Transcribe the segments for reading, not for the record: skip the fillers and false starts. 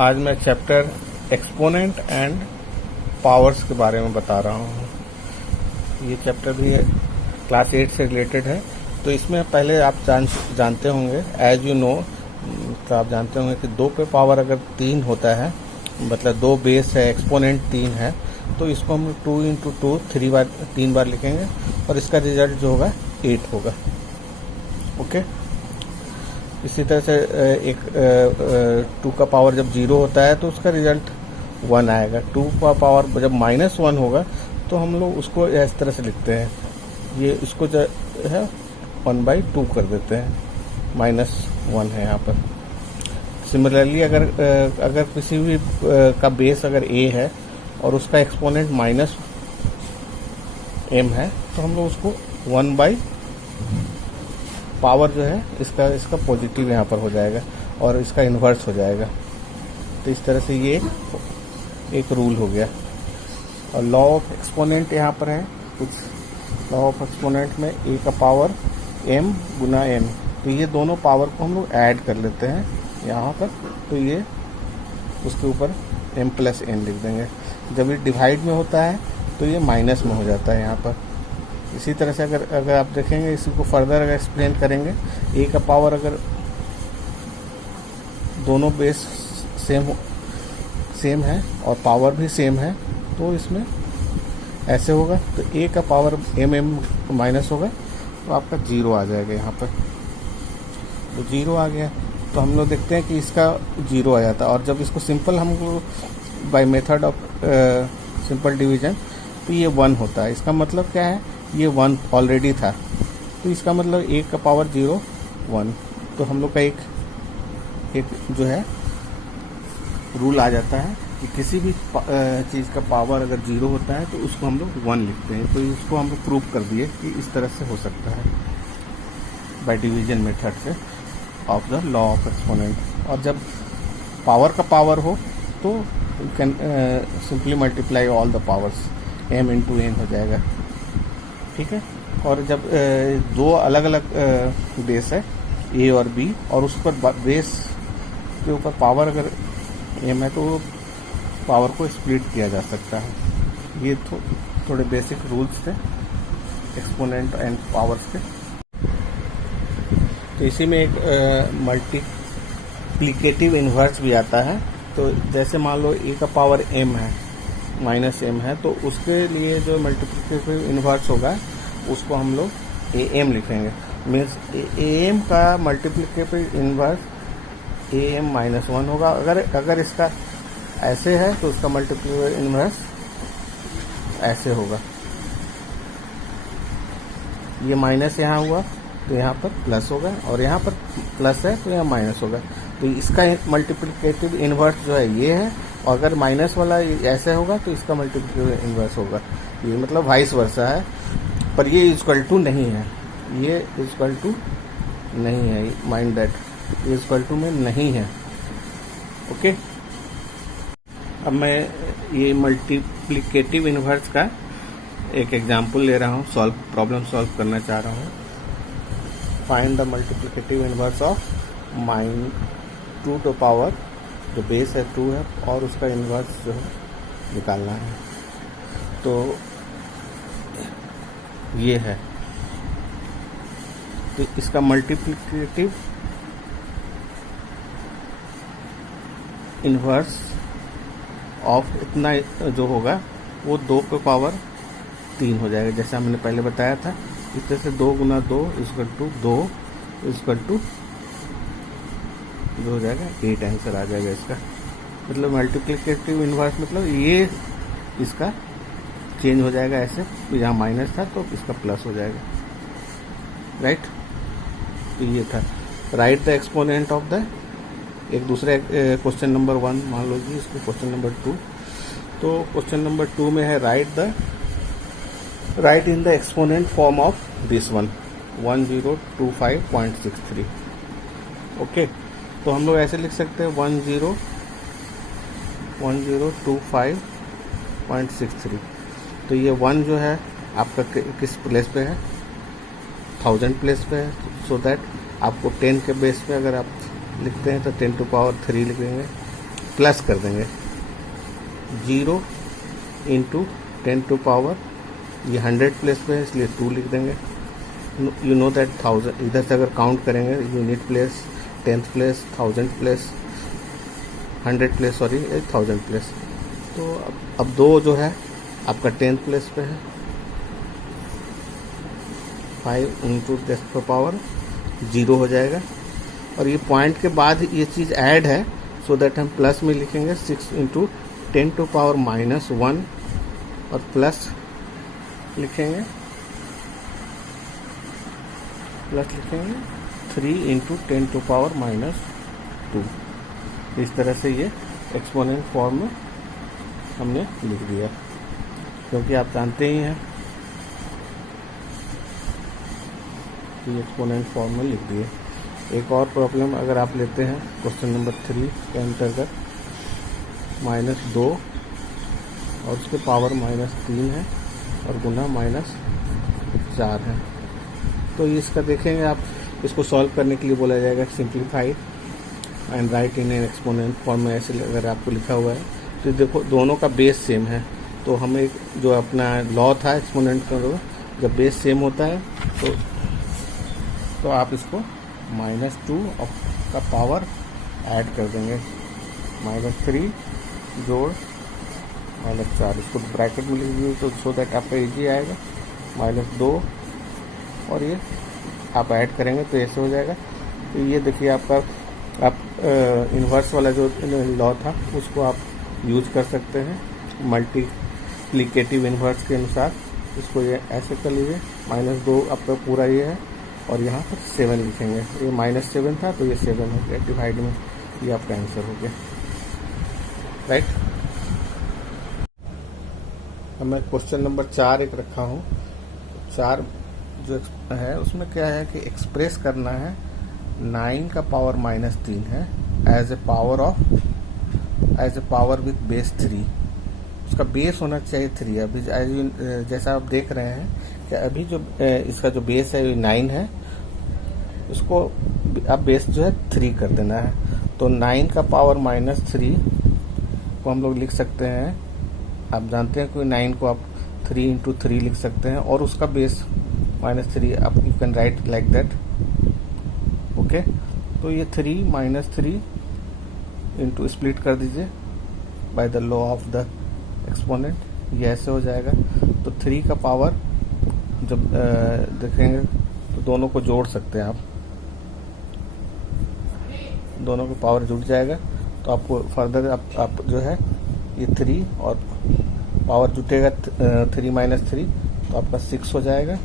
आज मैं chapter exponent and powers के बारे में बता रहा हूँ। ये चैप्टर भी क्लास 8 से रिलेटेड है। तो इसमें पहले आप जानते होंगे, एज यू नो, तो आप जानते होंगे कि 2 पे पावर अगर 3 होता है, मतलब 2 बेस है, एक्सपोनेंट 3 है, तो इसको हम 2 × 2 3 बार लिखेंगे और इसका रिजल्ट जो होगा 8 होगा। ओके। इसी तरह से एक 2 का पावर जब 0 होता है तो उसका रिजल्ट 1 आएगा। 2 का पावर जब -1 होगा तो हम लोग उसको इस तरह से लिखते हैं, ये इसको जो है 1/2 कर देते हैं, -1 है यहाँ पर। सिमिलरली अगर किसी भी का बेस अगर a है और उसका एक्सपोनेंट -m है तो हम लोग उसको 1/ पावर जो है इसका पॉजिटिव यहाँ पर हो जाएगा और इसका इन्वर्स हो जाएगा। तो इस तरह से ये एक रूल हो गया। और लॉ ऑफ एक्सपोनेंट यहाँ पर है कुछ। लॉ ऑफ एक्सपोनेंट में a का पावर m गुना m, तो ये दोनों पावर को हम लोग ऐड कर लेते हैं यहाँ पर, तो ये उसके ऊपर m+n लिख देंगे। जब ये डिवाइड में होता है तो ये माइनस में हो जाता है यहाँ पर। इसी तरह से अगर आप देखेंगे, इसी को फर्दर अगर एक्सप्लेन करेंगे, a का पावर अगर दोनों बेस सेम है और पावर भी सेम है तो इसमें ऐसे होगा। तो a का पावर m माइनस होगा तो आपका 0 आ जाएगा यहाँ पर। तो 0 आ गया तो हम लोग देखते हैं कि इसका 0 आ जाता है। और जब इसको सिंपल हम by method of simple division तो ये 1 होता है। इसका मतलब क्या है, ये 1 ऑलरेडी था, तो इसका मतलब 1 का पावर 0 1। तो हम लोग का एक जो है रूल आ जाता है कि किसी भी चीज़ का पावर अगर 0 होता है तो उसको हम लोग 1 लिखते हैं। तो इसको हम लोग प्रूव कर दिए कि इस तरह से हो सकता है बाय डिवीजन मेथड से of the law of exponent. और जब पावर का पावर हो तो you can simply multiply all the powers, m × n हो जाएगा। ठीक है। और जब 2 अलग अलग बेस है a और b और उस पर बेस के ऊपर पावर अगर m है तो पावर को स्प्लिट किया जा सकता है। ये थोड़े बेसिक रूल्स थे एक्सपोनेंट एंड पावर्स के। तो इसी में एक मल्टीप्लिकेटिव इन्वर्स भी आता है। तो जैसे मान लो a का पावर m है, -m है, तो उसके लिए जो मल्टीप्लिकेटिव इन्वर्स होगा उसको हम लोग am लिखेंगे। मीन्स am का मल्टीप्लिकेटिव इन्वर्स am-1 होगा। अगर इसका ऐसे है तो उसका मल्टीप्लिकेटिव इन्वर्स ऐसे होगा। ये माइनस यहाँ हुआ तो यहाँ पर प्लस होगा, और यहाँ पर प्लस है तो यहाँ माइनस होगा। तो इसका मल्टीप्लिकेटिव इन्वर्स जो है ये है, और अगर माइनस वाला ऐसे होगा तो इसका मल्टीप्लिकेटिव इन्वर्स होगा। ये मतलब वाइस वर्सा है, पर ये इक्वल टू नहीं है, ये इक्वल टू नहीं है, माइंड दैट ये इक्वल टू में नहीं है। ओके। अब मैं ये मल्टीप्लिकेटिव इन्वर्स का एक एग्जांपल ले रहा हूँ, प्रॉब्लम सॉल्व करना चाह रहा हूँ। Find the multiplicative inverse of -2 to power, जो बेस है 2 है और उसका इन्वर्स जो है निकालना है। तो ये है, तो इसका मल्टीप्लिकेटिव इन्वर्स ऑफ इतना जो होगा वो 2 पे पावर 3 हो जाएगा, जैसा हमने पहले बताया था। इस तरह से 2 × 2 = 2 जो हो जाएगा 8 आंसर आ जाएगा इसका। मतलब मल्टीप्लिकेटिव इन्वर्स मतलब ये इसका चेंज हो जाएगा ऐसे, तो यहाँ माइनस था तो इसका प्लस हो जाएगा। राइट। तो ये था right the exponent of the, एक दूसरे क्वेश्चन नंबर 1 मान लो जी, इसको क्वेश्चन नंबर 2। तो क्वेश्चन नंबर 2 में है right in the exponent form of this one 1025.63। Okay. तो हम लोग ऐसे लिख सकते हैं 1025.63। तो ये 1 जो है आपका किस प्लेस पे है, 1000 प्लेस पे है। सो दैट आपको 10 के बेस पे अगर आप लिखते हैं तो 10 टू पावर 3 लिखेंगे। प्लस कर देंगे 0 इंटू 10 टू पावर, ये 100 प्लेस पे है इसलिए 2 लिख देंगे। यू नो दैट 1000 इधर से अगर काउंट करेंगे unit place, 10th place, 1000 place, 100 place, sorry 1000 place. तो अब 2 जो है आपका 10th प्लेस पे है, 5 इंटू 10 पर पावर 0 हो जाएगा। और ये पॉइंट के बाद ये चीज़ ऐड है, सो दैट हम प्लस में लिखेंगे 6 इंटू 10 टू पावर -1 और प्लस लिखेंगे 3 इंटू 10 टू पावर -2। इस तरह से ये एक्सपोनेंट फॉर्म में हमने लिख दिया, क्योंकि आप जानते ही हैं कि एक्सपोनेंट फॉर्म में लिख दिए। एक और प्रॉब्लम अगर आप लेते हैं क्वेश्चन नंबर 3 के अंतर्गत -2 और उसके पावर -3 है और गुना -4 है। तो इसका देखेंगे आप, इसको सॉल्व करने के लिए बोला जाएगा simplify and right in an exponent form में। ऐसे अगर आपको लिखा हुआ है तो देखो दोनों का बेस सेम है, तो हमें जो अपना लॉ था एक्सपोनेंट का, जब बेस सेम होता है तो आप इसको -2 का पावर ऐड कर देंगे, -3 जोड़ -4, इसको ब्रैकेट में लिख दीजिए तो सो दैट आपका इजी आएगा। -2 और ये आप ऐड करेंगे तो ऐसे हो जाएगा। तो ये देखिए आपका, आप इन्वर्स वाला जो लॉ था उसको आप यूज कर सकते हैं मल्टीप्लिकेटिव इन्वर्स के अनुसार। इसको ये ऐसे कर लीजिए, -2 आपका पूरा ये है और यहाँ पर 7 लिखेंगे। ये -7 था तो ये 7 हो गया डिवाइड में, ये आपका आंसर हो गया, राइट। अब मैं क्वेश्चन नंबर 4 एक रखा हूँ। 4 जो है उसमें क्या है कि एक्सप्रेस करना है 9 का पावर -3 है as a power with base 3। उसका बेस होना चाहिए 3। अभी जैसा आप देख रहे हैं कि अभी जो इसका जो बेस है 9 है, उसको आप बेस जो है 3 कर देना है। तो 9 का पावर -3 को हम लोग लिख सकते हैं, आप जानते हैं कि 9 को आप 3 इंटू 3 लिख सकते हैं और उसका बेस -3 आप you can write like that, okay. तो ये 3 -3 इंटू स्प्लिट कर दीजिए by the law of the exponent, ये ऐसे हो जाएगा। तो 3 का पावर जब देखेंगे तो दोनों को जोड़ सकते हैं आप, दोनों का पावर जुड़ जाएगा। तो आपको फर्दर आप जो है ये 3 और पावर जुटेगा 3 -3 तो आपका 6 हो जाएगा।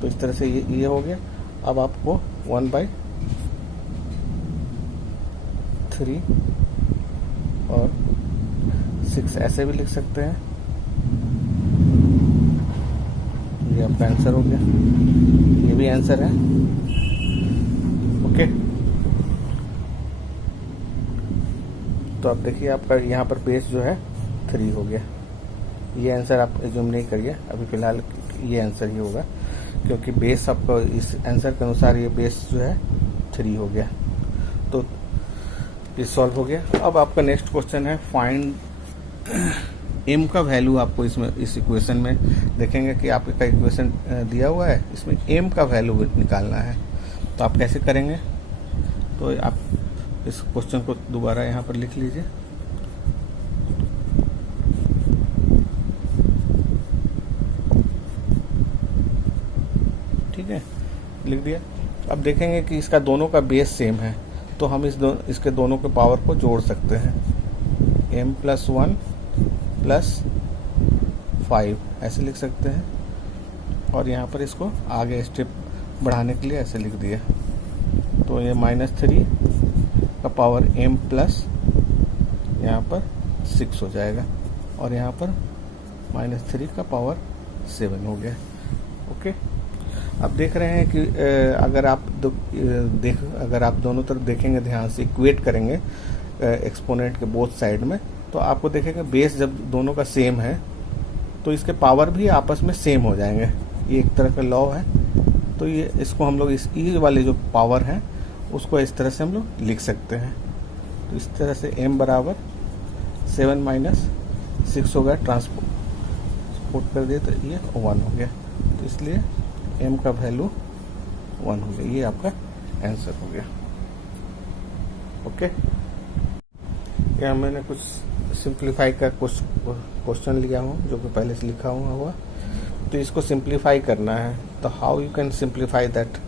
तो इस तरह से ये हो गया। अब आपको 1/3 और 6 ऐसे भी लिख सकते हैं। ये आपका आंसर हो गया, ये भी आंसर है, ओके। तो अब देखिए आपका यहाँ पर बेस जो है 3 हो गया। ये आंसर आप एज्यूम नहीं करिए, अभी फिलहाल ये आंसर ही होगा, क्योंकि बेस आपको इस आंसर के अनुसार ये बेस जो है 3 हो गया। तो ये सॉल्व हो गया। अब आपका नेक्स्ट क्वेश्चन है फाइंड m का वैल्यू। आपको इसमें इस इक्वेशन में देखेंगे कि आपका इक्वेशन दिया हुआ है, इसमें m का वैल्यू निकालना है। तो आप कैसे करेंगे, तो आप इस क्वेश्चन को दोबारा यहाँ पर लिख लीजिए। ठीक है, लिख दिया। अब देखेंगे कि इसका दोनों का बेस सेम है, तो हम इसके दोनों के पावर को जोड़ सकते हैं। m+1 + 5 ऐसे लिख सकते हैं, और यहाँ पर इसको आगे स्टेप बढ़ाने के लिए ऐसे लिख दिया। तो ये -3 का पावर m प्लस यहाँ पर 6 हो जाएगा, और यहाँ पर -3 का पावर 7 हो गया, ओके। अब देख रहे हैं कि अगर आप दोनों तरफ देखेंगे, ध्यान से इक्वेट करेंगे एक्सपोनेंट के बोथ साइड में, तो आपको देखेंगे बेस जब दोनों का सेम है तो इसके पावर भी आपस में सेम हो जाएंगे। ये एक तरह का लॉ है। तो ये इसको हम लोग इस ई वाले जो पावर है उसको इस तरह से हम लोग लिख सकते हैं। तो इस तरह से m बराबर 7 माइनस 6 हो गया, ट्रांसपोर्ट कर दिया तो ये 1 हो गया, तो इसलिए m का वैल्यू 1 हो गया। ये आपका आंसर हो गया। ओके, यहाँ मैंने कुछ सिंप्लीफाई का क्वेश्चन लिया हूँ जो कि पहले से लिखा हुआ, तो इसको सिंप्लीफाई करना है। तो how you can simplify that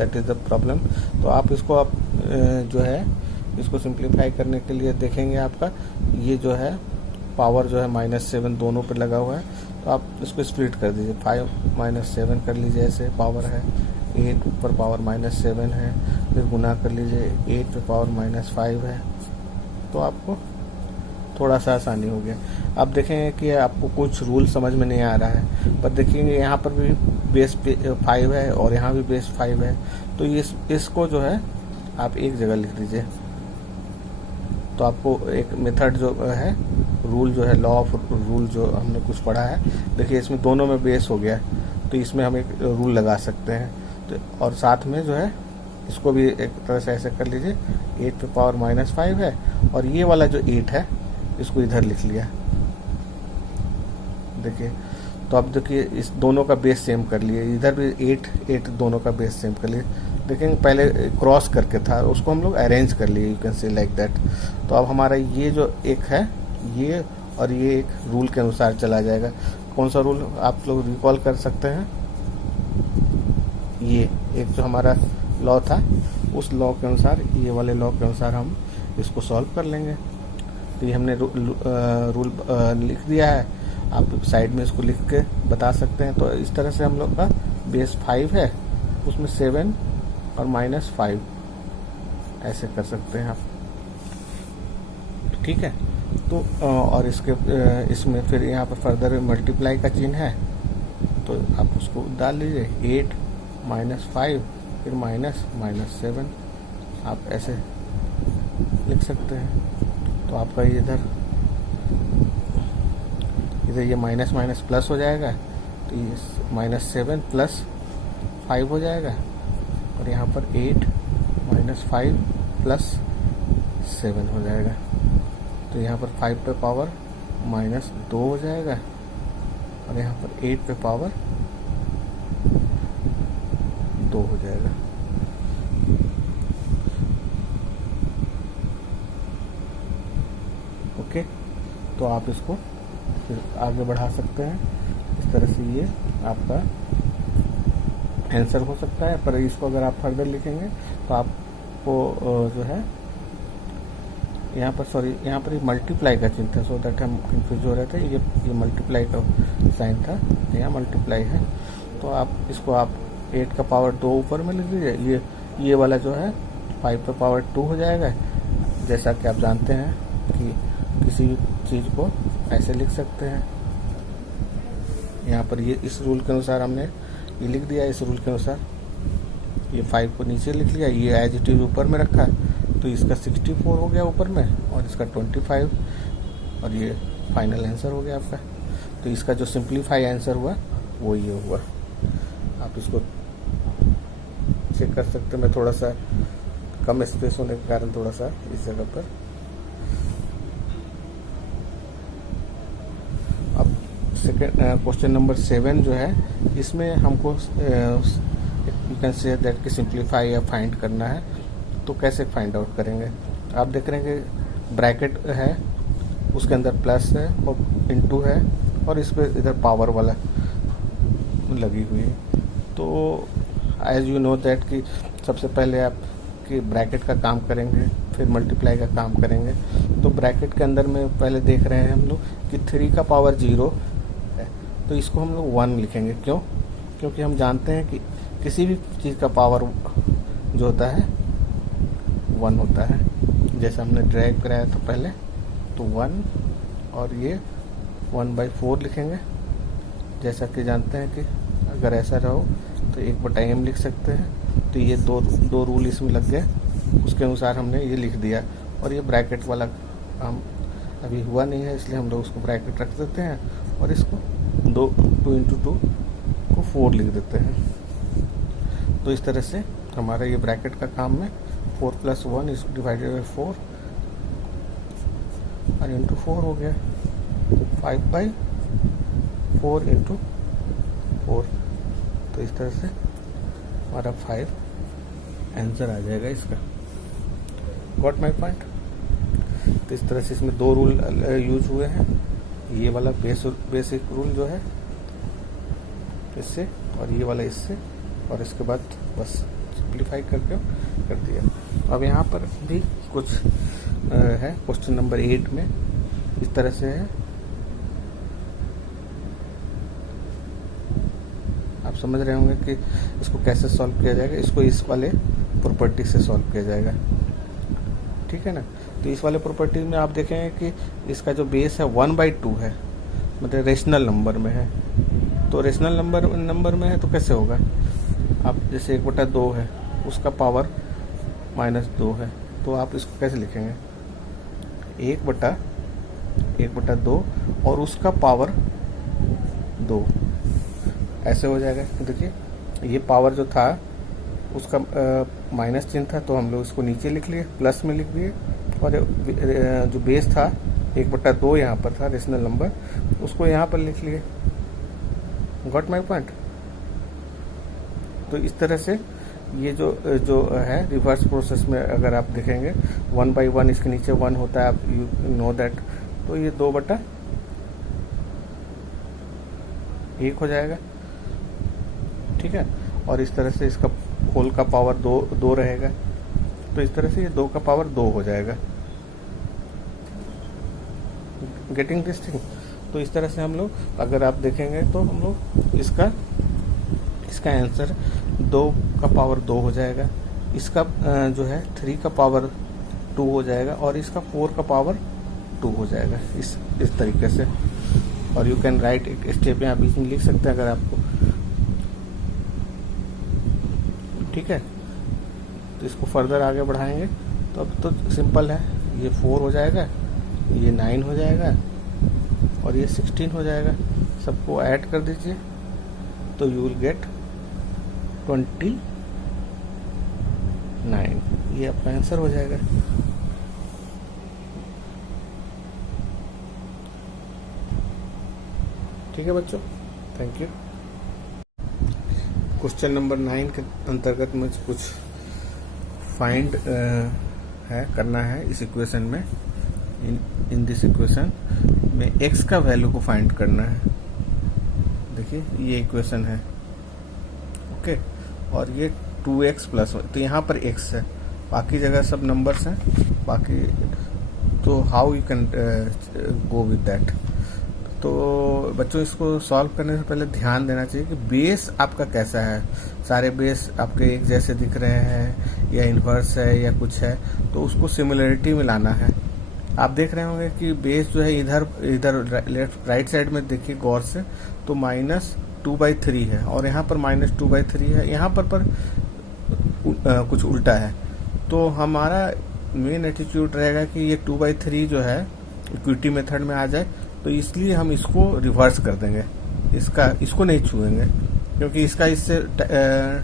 is the problem. तो आप इसको जो है इसको सिंप्लीफाई करने के लिए देखेंगे, आपका ये जो है पावर जो है -7 दोनों पे लगा हुआ है, तो आप इसको स्प्लिट कर दीजिए। 5 - 7 कर लीजिए, ऐसे पावर है 8 ऊपर पावर -7 है, फिर गुना कर लीजिए 8 पे पावर -5 है, तो आपको थोड़ा सा आसानी हो गया। अब देखेंगे कि आपको कुछ रूल समझ में नहीं आ रहा है, पर देखेंगे यहाँ पर भी बेस 5 है और यहाँ भी बेस 5 है, तो इसको जो है आप एक जगह लिख दीजिए। तो आपको एक मेथड जो है, रूल जो है, लॉ ऑफ रूल जो हमने कुछ पढ़ा है, देखिए इसमें दोनों में बेस हो गया, तो इसमें हम एक रूल लगा सकते हैं। तो और साथ में जो है इसको भी एक तरह से ऐसे कर लीजिए, 8 पे पावर -5 है और ये वाला जो 8 है इसको इधर लिख लिया। देखिए, तो अब देखिए इस दोनों का बेस सेम कर लिए, इधर भी 8 दोनों का बेस सेम कर लिए। देखेंगे पहले क्रॉस करके था, उसको हम लोग अरेंज कर लिए, you can say like that. तो अब हमारा ये जो एक है, ये और ये एक रूल के अनुसार चला जाएगा। कौन सा रूल आप लोग रिकॉल कर सकते हैं? ये एक जो हमारा लॉ था, उस लॉ के अनुसार, ये वाले लॉ के अनुसार हम इसको सॉल्व कर लेंगे। तो ये हमने रूल लिख दिया है, आप साइड में इसको लिख के बता सकते हैं। तो इस तरह से हम लोग का बेस 5 है, उसमें 7 और -5 ऐसे कर सकते हैं आप, ठीक है। तो और इसमें फिर यहाँ पर फर्दर मल्टीप्लाई का चिन्ह है, तो आप उसको डाल लीजिए, 8 -5 फिर -7 आप ऐसे लिख सकते हैं। तो आपका ये इधर ये माइनस प्लस हो जाएगा, तो ये -7 + 5 हो जाएगा, और यहाँ पर 8 - 5 + 7 हो जाएगा। तो यहाँ पर 5 पे पावर -2 हो जाएगा, और यहाँ पर 8 पे पावर 2 हो जाएगा। ओके, तो आप इसको फिर आगे बढ़ा सकते हैं। इस तरह से ये आपका आंसर हो सकता है, पर इसको अगर आप फर्दर लिखेंगे तो आपको जो है यहाँ पर ये मल्टीप्लाई का चिन्ह था, सो दैट हम कंफ्यूज हो रहे थे। ये मल्टीप्लाई का साइन था, यहाँ मल्टीप्लाई है। तो आप इसको 8 का पावर 2 ऊपर में लिख दीजिए, ये वाला जो है 5 पे पावर 2 हो जाएगा। जैसा कि आप जानते हैं कि किसी भी चीज़ को ऐसे लिख सकते हैं। यहाँ पर ये इस रूल के अनुसार हमने ये लिख दिया, इस रूल के अनुसार ये 5 को नीचे लिख लिया, ये एज इट इज ऊपर में रखा, तो इसका 64 हो गया ऊपर में, और इसका 25, और ये फाइनल आंसर हो गया आपका। तो इसका जो सिंप्लीफाई आंसर हुआ वो ये हुआ। आप इसको चेक कर सकते हैं। मैं थोड़ा सा कम स्पेस होने के कारण थोड़ा सा इस जगह पर। अब सेकेंड क्वेश्चन नंबर 7 जो है, इसमें हमको यू कैन से दैट कि सिंप्लीफाई या फाइंड करना है। तो कैसे फाइंड आउट करेंगे? आप देख रहे हैं कि ब्रैकेट है, उसके अंदर प्लस है और इनटू है, और इस पर इधर पावर वाला लगी हुई है। तो एज यू नो दैट कि सबसे पहले आप कि ब्रैकेट का काम करेंगे, फिर मल्टीप्लाई का काम करेंगे। तो ब्रैकेट के अंदर में पहले देख रहे हैं हम लोग कि 3 का पावर 0 है, तो इसको हम लोग 1 लिखेंगे। क्यों? क्योंकि हम जानते हैं कि किसी भी चीज़ का पावर जो होता है 1 होता है। जैसे हमने ड्राइव कराया था पहले, तो 1, और ये 1/4 लिखेंगे। जैसा कि जानते हैं कि अगर ऐसा रहो तो 1/m लिख सकते हैं। तो ये दो रूल इसमें लग गए, उसके अनुसार हमने ये लिख दिया। और ये ब्रैकेट वाला काम अभी हुआ नहीं है, इसलिए हम लोग उसको ब्रैकेट रख देते हैं, और इसको 2 × 2 को 4 लिख देते हैं। तो इस तरह से हमारा ये ब्रैकेट का काम में 4 + 1 इज डिवाइडेड बाई 4 और इंटू 4 हो गया 5/4 इंटू 4। तो इस तरह से हमारा 5 आंसर आ जाएगा इसका। Got my point. तो इस तरह से इसमें 2 रूल यूज हुए हैं, ये वाला बेसिक रूल जो है इससे और ये वाला इससे, और इसके बाद बस सिंप्लीफाई करके कर दिया। अब यहाँ पर भी कुछ है क्वेश्चन नंबर 8 में इस तरह से है, आप समझ रहे होंगे कि इसको कैसे सॉल्व किया जाएगा। इसको इस वाले प्रॉपर्टी से सॉल्व किया जाएगा, ठीक है ना। तो इस वाले प्रॉपर्टी में आप देखेंगे कि इसका जो बेस है 1/2 है, मतलब रेशनल नंबर में है। तो रेशनल नंबर में है तो कैसे होगा, आप जैसे 1/2 है उसका पावर -2 है, तो आप इसको कैसे लिखेंगे 1/2 और उसका पावर 2, ऐसे हो जाएगा। देखिए ये पावर जो था उसका माइनस चिन्ह था, तो हम लोग इसको नीचे लिख लिए, प्लस में लिख दिए, और जो बेस था 1/2 यहाँ पर था रेशनल नंबर, उसको यहाँ पर लिख लिए। Got my point. तो इस तरह से ये जो है रिवर्स प्रोसेस में अगर आप देखेंगे 1/1 इसके नीचे 1 होता है, आप यू नो दैट, तो ये 2/1 हो जाएगा, ठीक है। और इस तरह से इसका होल का पावर 2 रहेगा, तो इस तरह से ये 2 का पावर 2 हो जाएगा। Getting this thing. तो इस तरह से हम लोग अगर आप देखेंगे तो हम लोग इसका आंसर 2 का पावर 2 हो जाएगा, इसका जो है 3 का पावर 2 हो जाएगा, और इसका 4 का पावर 2 हो जाएगा, इस तरीके से। और यू कैन राइट एक स्टेप यहाँ बीच में लिख सकते हैं अगर आपको, ठीक है। तो इसको फर्दर आगे बढ़ाएंगे तो अब तो सिंपल है, ये 4 हो जाएगा, ये 9 हो जाएगा और ये 16 हो जाएगा। सबको ऐड कर दीजिए तो यू विल गेट 29, ये आपका आंसर हो जाएगा। ठीक है बच्चों, थैंक यू। क्वेश्चन नंबर 9 के अंतर्गत मुझे कुछ फाइंड करना है इस इक्वेशन में। इन दिस इक्वेशन में x का वैल्यू को फाइंड करना है। देखिए ये इक्वेशन है, ओके, और ये 2x प्लस, तो यहाँ पर x है, बाकी जगह सब नंबर्स हैं बाकी, तो how you can go with that. तो बच्चों इसको सॉल्व करने से पहले ध्यान देना चाहिए कि बेस आपका कैसा है। सारे बेस आपके एक जैसे दिख रहे हैं या इन्वर्स है या कुछ है, तो उसको सिमिलरिटी में लाना है। आप देख रहे होंगे कि बेस जो है इधर लेफ्ट राइट साइड में देखिए गौर से, तो -2/3 है और यहाँ पर -2/3 है, यहाँ पर कुछ उल्टा है। तो हमारा मेन एटीट्यूड रहेगा कि ये 2/3 जो है इक्विटी मेथड में आ जाए, तो इसलिए हम इसको रिवर्स कर देंगे, इसको नहीं छुएंगे क्योंकि इसका इससे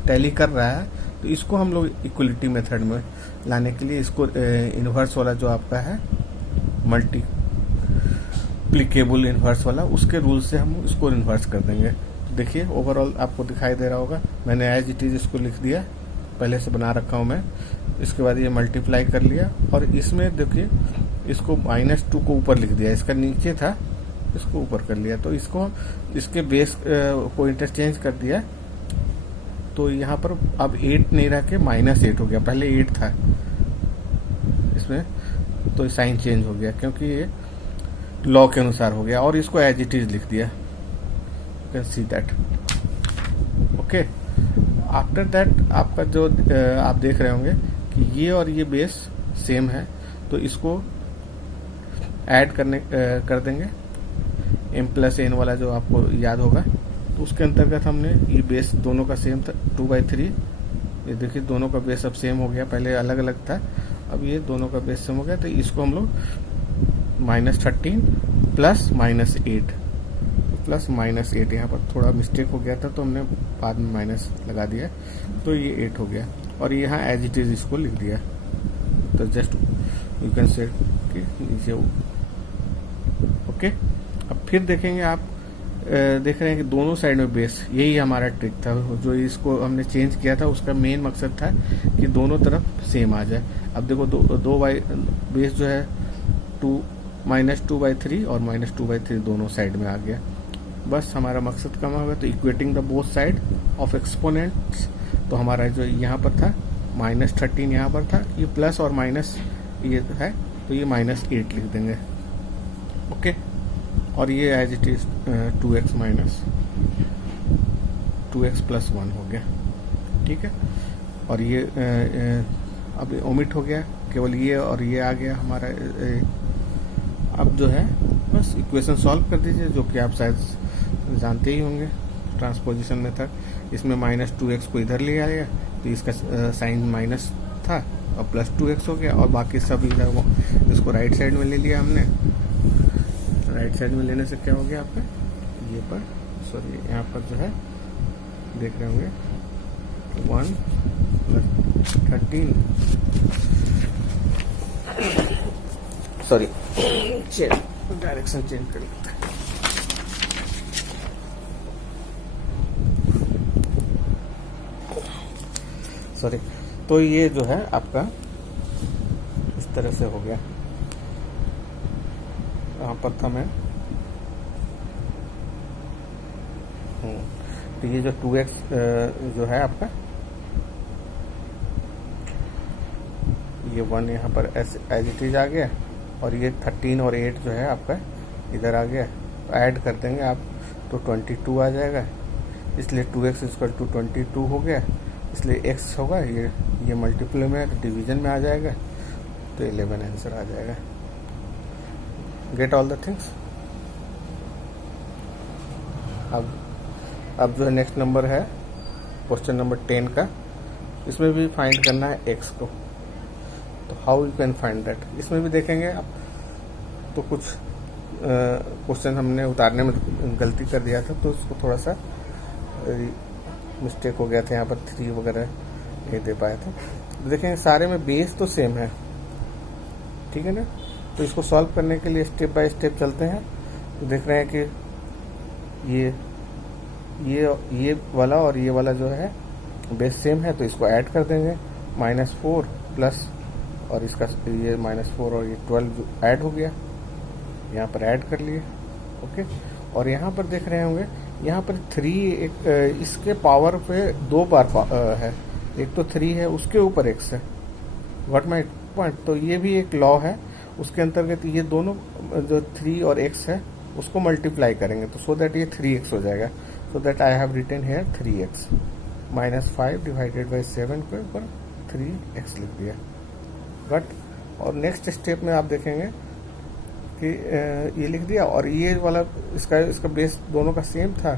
टैली कर रहा है। तो इसको हम लोग इक्वलिटी मेथड में लाने के लिए इसको इन्वर्स वाला जो आपका है मल्टीप्लिकेबल इन्वर्स वाला, उसके रूल से हम इसको इन्वर्स कर देंगे। तो देखिए ओवरऑल आपको दिखाई दे रहा होगा, मैंने एज इट इज इसको लिख दिया, पहले से बना रखा हूँ मैं। इसके बाद ये मल्टीप्लाई कर लिया और इसमें देखिए इसको -2 को ऊपर लिख दिया, इसका नीचे था इसको ऊपर कर लिया, तो इसको इसके बेस को इंटरचेंज कर दिया। तो यहाँ पर अब 8 नहीं रह के -8 हो गया, पहले 8 था इसमें, तो साइन चेंज हो गया क्योंकि ये लॉ के अनुसार हो गया, और इसको एज इट इज लिख दिया, you can see that, okay. After that आपका जो आप देख रहे होंगे कि ये और ये बेस सेम है, तो इसको ऐड कर देंगे m+n वाला जो आपको याद होगा। तो उसके अंतर्गत हमने ये बेस दोनों का सेम था 2/3, ये देखिए दोनों का बेस अब सेम हो गया, पहले अलग अलग था, अब ये दोनों का बेस सेम हो गया। तो इसको हम लोग -13 प्लस -8 यहाँ पर थोड़ा मिस्टेक हो गया था, तो हमने बाद में माइनस लगा दिया, तो ये 8 हो गया और यहाँ एज इट इज इसको लिख दिया। तो जस्ट यू कैन से कि नीचे ओके। अब फिर देखेंगे आप देख रहे हैं कि दोनों साइड में बेस, यही हमारा ट्रिक था जो इसको हमने चेंज किया था। उसका मेन मकसद था कि दोनों तरफ सेम आ जाए। अब देखो दो बाई बेस जो है -2/3 और -2/3 दोनों साइड में आ गया। बस हमारा मकसद कम हो गया। तो equating the both side of exponents, तो हमारा जो यहाँ पर था -13 यहाँ पर था, ये प्लस और माइनस ये है तो ये -8 लिख देंगे ओके। और ये एज इट इज 2x + 1 हो गया, ठीक है। और ये अब ओमिट हो गया, केवल ये और ये आ गया हमारा। अब जो है बस इक्वेशन सॉल्व कर दीजिए, जो कि आप शायद जानते ही होंगे, ट्रांसपोजिशन मेथड। इसमें -2x को इधर ले आएगा तो इसका साइन माइनस था और +2x हो गया, और बाकी सब इधर इसको राइट साइड में ले लिया हमने। राइट साइड में लेने से क्या हो गया आपका, ये पर सॉरी यहाँ पर जो है देख रहे होंगे 1 + 13 सॉरी डायरेक्शन चेंज कर लेते हैं। सॉरी, तो ये जो है आपका इस तरह से हो गया। यहाँ पर था मैं तो ये जो 2x जो है आपका, ये 1 यहाँ पर एज इट इज आ गया, और ये 13 और 8 जो है आपका इधर आ गया। तो ऐड कर देंगे आप तो 22 आ जाएगा, इसलिए 2x = 22 हो गया। इसलिए x होगा, ये मल्टीप्लाई में है तो डिवीजन में आ जाएगा, तो 11 आंसर आ जाएगा। Get all the things. अब जो है नेक्स्ट नंबर है क्वेश्चन नंबर 10 का। इसमें भी फाइंड करना है x को। तो how you can find that, इसमें भी देखेंगे आप। तो कुछ क्वेश्चन हमने उतारने में गलती कर दिया था, तो उसको थोड़ा सा मिस्टेक हो गया था, यहाँ पर 3 वगैरह नहीं दे पाए थे। तो देखेंगे सारे में बेस तो सेम है, ठीक है ना। तो इसको सॉल्व करने के लिए स्टेप बाय स्टेप चलते हैं। तो देख रहे हैं कि ये वाला और ये वाला जो है बेस सेम है, तो इसको ऐड कर देंगे। -4 प्लस और इसका ये -4 और ये 12 ऐड हो गया, यहाँ पर ऐड कर लिए ओके। और यहाँ पर देख रहे होंगे, यहाँ पर 3 इसके पावर पे 2 बार है, एक तो 3 है उसके ऊपर x है। व्हाट माय पॉइंट, तो ये भी एक लॉ है, उसके अंतर्गत ये दोनों जो 3 और x है उसको मल्टीप्लाई करेंगे, तो सो दैट ये 3x हो जाएगा। So that I have written here 3x -5 / 7 के ऊपर 3x लिख दिया। बट और नेक्स्ट स्टेप में आप देखेंगे कि ये लिख दिया, और ये वाला इसका बेस दोनों का सेम था,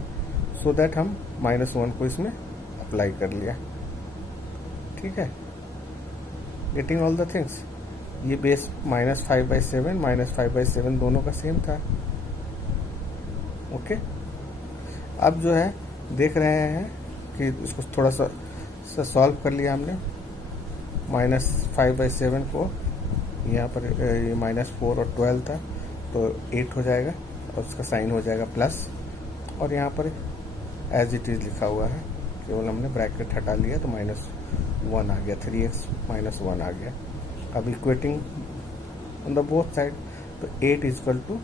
सो दैट हम -1 को इसमें अप्लाई कर लिया, ठीक है। Getting all the things. ये बेस -5/7 -5/7 दोनों का सेम था ओके। अब जो है देख रहे हैं कि इसको थोड़ा सा सॉल्व कर लिया हमने। -5/7 को यहाँ पर ये -4 और 12 था, तो 8 हो जाएगा, और उसका साइन हो जाएगा प्लस, और यहाँ पर एज इट इज लिखा हुआ है, केवल हमने ब्रैकेट हटा लिया तो -1 आ गया, 3x - 1 आ गया। अब equating on the both side, तो 8 =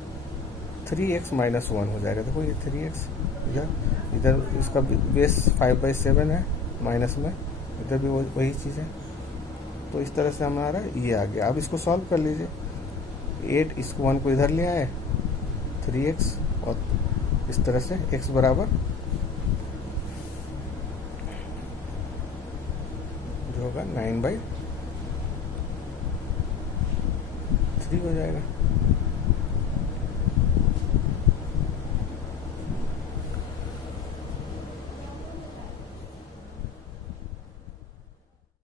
3x - 1 हो जाएगा। देखो ये 3x इधर इसका बेस 5/7 है, माइनस में इधर भी वही चीज़ है, तो इस तरह से हमारा ये आ गया। अब इसको सॉल्व कर लीजिए। 8 इसको 1 को इधर ले आए, 3x, और इस तरह से x बराबर जो होगा 9/3 हो जाएगा।